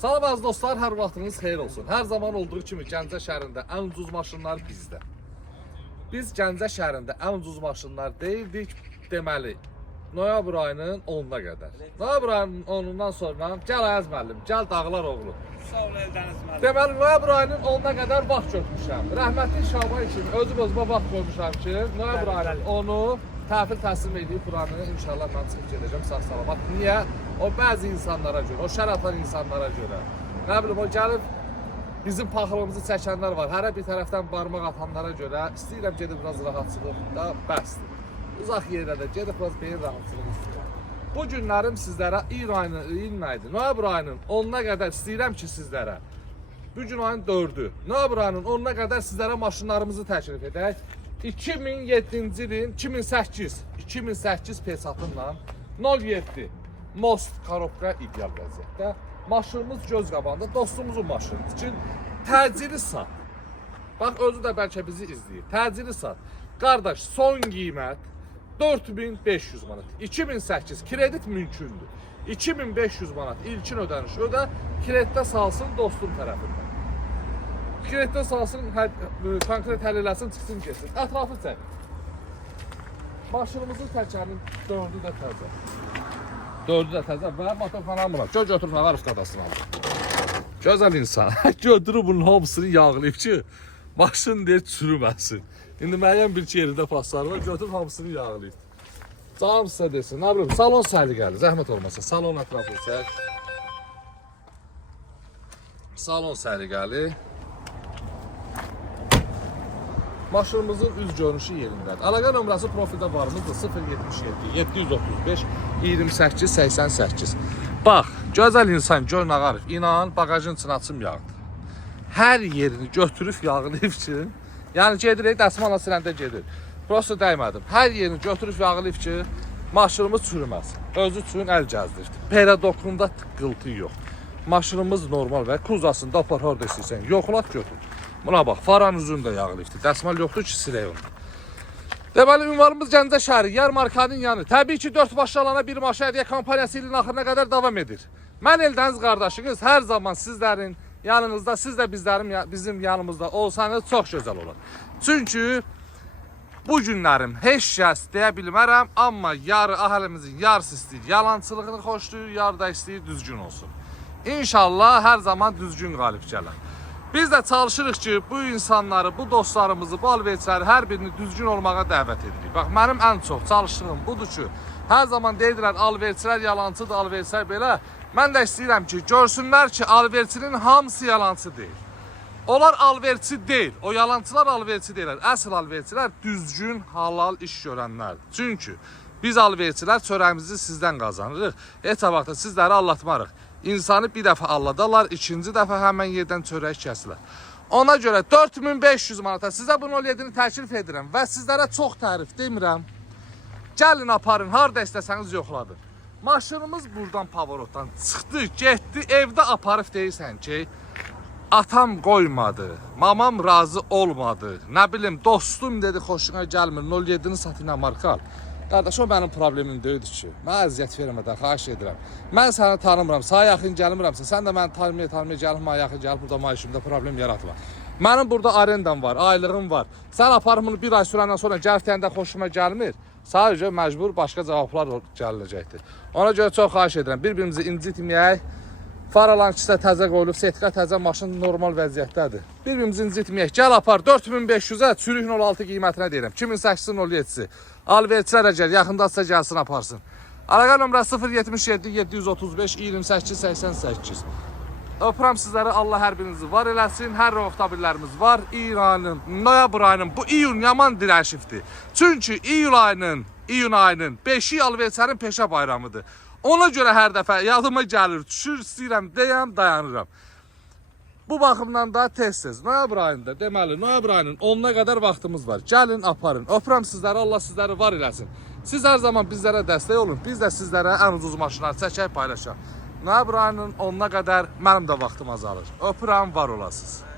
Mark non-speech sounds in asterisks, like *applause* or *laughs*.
Salam əziz dostlar, hər vaxtınız xeyir olsun. Hər zaman olduğu kimi Gəncə şəhərində ən ucuz maşınlar bizdə. Biz Gəncə şəhərində ən ucuz maşınlar deyildik, deməli, noyabr ayının 10-una qədər. Noyabr ayının 10-undan sonra gəl Ayaz müəllim, gəl Dağlar oğlu. Sağ ol Eldəniz müəllim. Deməli, noyabr ayının 10-una qədər vaxt götürmüşəm. Rəhmətli Şaban üçün özüm özümə vaxt qoymuşam ki, noyabr ayının 10-u təhvil təslim edib buranı inşallah mən çıxıb gedəcəm sağ salamat. Niyə? O bəzi insanlara görə, o şər atan insanlara görə. Nə bilim, o gəlib bizim paxılımızı çəkənlər var. Hərə bir tərəfdən barmaq atanlara görə istəyirəm gedib biraz rahatçılıq da bəsdir. Uzaq yerlərdə gedib biraz beyin rahatçılığı istəyirəm. Bu günlərim sizlərə iyun ayının, iyun ayıdır, noyabr ayının 10-una qədər istəyirəm ki sizlərə Bu gün ayın 4-ü. Noyabr ayının 10-una qədər sizlərə maşınlarımızı təklif edək. 2007-ci ilin 2008 2008 pesatınla 07 Most korobka ideal vəziyyətdə. Maşınımız göz qabağında dostumuzun maşınıdır ki, təcili sat. Bax özü də bəlkə bizi izləyir. Təcili sat. Qardaş, son qiymət 4500 manat. 2008 kredit mümkündür. 2500 manat ilkin ödəniş ödə, kreditdə salsın dostum tərəfindən. Kreditdə salsın, hə, konkret həll eləsin, çıxsın getsin. Ətrafı çək. Maşınımızın təkərinin dördü də təzə. Dördü də təzə və motorxanam var. Gör götürün ağar ustadasını al. Gözəl insan. *laughs* Götürüb bunun hamısını yağlayıb ki, maşın deyir çürüməsin. İndi müəyyən bir yerində paslar var, götürüb hamısını yağlayıb. Canım sizə desin, nə bilim, salon səliqəli, zəhmət olmasa, salon ətrafı çək. Salon səliqəli. Maşınımızın üz görünüşü yerindədir. Əlaqə nömrəsi profildə varımızdır 077 735 28 88. Bax, gözəl insan Gör Nağarov, inan bagajın içinə açım yağdı. Hər yerini götürüb yağlayıb ki, yəni gedir, dəsmalla siləndə gedir. Prosta dəymədim. Hər yerini götürüb yağlayıb ki, maşınımız çürüməsin. Özü üçün əl gəzdirdi. Peradokunda tıqqıltı yox. Maşınımız normal və kuzasında apar harda istəyirsən. Yoxlat götür. Buna bax, faran üzünü də yağlayıbdı. Dəsmal yoxdur ki, silək onu. Deməli ünvanımız Gəncə şəhəri, Yarmarkanın yanı. Təbii ki, 4 başlalana bir maşın hədiyyə kampaniyası ilin axırına qədər davam edir. Mən Eldəniz qardaşınız hər zaman sizlərin yanınızda, siz də bizlərim bizim yanımızda olsanız çox gözəl olar. Çünki bu günlərim heç kəs deyə bilmərəm, amma yarı əhəlimizin yarısı istəyir yalançılığını xoşlayır, yarı da istəyir düzgün olsun. İnşallah hər zaman düzgün qalib gələr. Biz də çalışırıq ki, bu insanları, bu dostlarımızı, bu alverçiləri hər birini düzgün olmağa dəvət edirik. Bax, mənim ən çox çalışdığım budur ki, hər zaman deyirlər alverçilər yalancıdır, alverçilər belə. Mən də istəyirəm ki, görsünlər ki, alverçinin hamısı yalancı deyil. Onlar alverçi deyil. O yalancılar alverçi deyirlər. Əsl alverçilər düzgün, halal iş görənlərdir. Çünki biz alverçilər çörəyimizi sizdən qazanırıq. Heç vaxt sizləri allatmarıq. İnsanı bir dəfə alladarlar, ikinci dəfə həmən yerdən çörək kəsirlər. Ona görə 4500 manata sizə bunu 07-ni təklif edirəm və sizlərə çox tərif demirəm. Gəlin aparın, harda istəsəniz yoxladın. Maşınımız buradan Pavorotdan çıxdı, getdi, evdə aparıb deyirsən ki, atam qoymadı, mamam razı olmadı. Nə bilim, dostum dedi, xoşuna gəlmir, 07-ni satına markal. Qardaş, o mənim problemim deyildi ki. Mənə əziyyət vermədən xahiş edirəm. Mən səni tanımıram, sənə yaxın gəlmirəmsə, sən də məni tanımaya tanımaya gəlib mənə yaxın gəlib burada maaşımda problem yaratma. Mənim burada arendam var, aylığım var. Sən aparım bunu bir ay sürəndən sonra gəlib deyəndə xoşuma gəlmir. Sadəcə məcbur başqa cavablar gələcəkdir. Ona görə çox xahiş edirəm, bir-birimizi incitməyək. Faralançıda təzə qoyulub, setka təzə maşın normal vəziyyətdədir. Bir-birimizi incitməyək. Gəl apar 4500-ə çürük 06 qiymətinə deyirəm. 2008-in 07-si. Alverçilər əgər yaxındadsa gəlsin aparsın. Əlaqə nömrəsi 077 735 28 88. Öpürəm sizləri. Allah hər birinizi var eləsin. Hər oxtabillərimiz var. İranın, noyabr ayının bu iyun yaman dirəşifdir. Çünki iyul ayının, iyun ayının 5-i alverçərin peşə bayramıdır. Ona görə hər dəfə yadıma gəlir, düşür istəyirəm deyəm, dayanıram. Bu baxımdan da tez-tez noyabr ayında, deməli noyabr ayının 10-una qədər vaxtımız var. Gəlin, aparın. Öpürəm sizləri, Allah sizləri var eləsin. Siz hər zaman bizlərə dəstək olun. Biz də sizlərə ən ucuz maşınlar çəkək, paylaşaq. Noyabr ayının 10-una qədər mənim də vaxtım azalır. Öpürəm, var olasınız.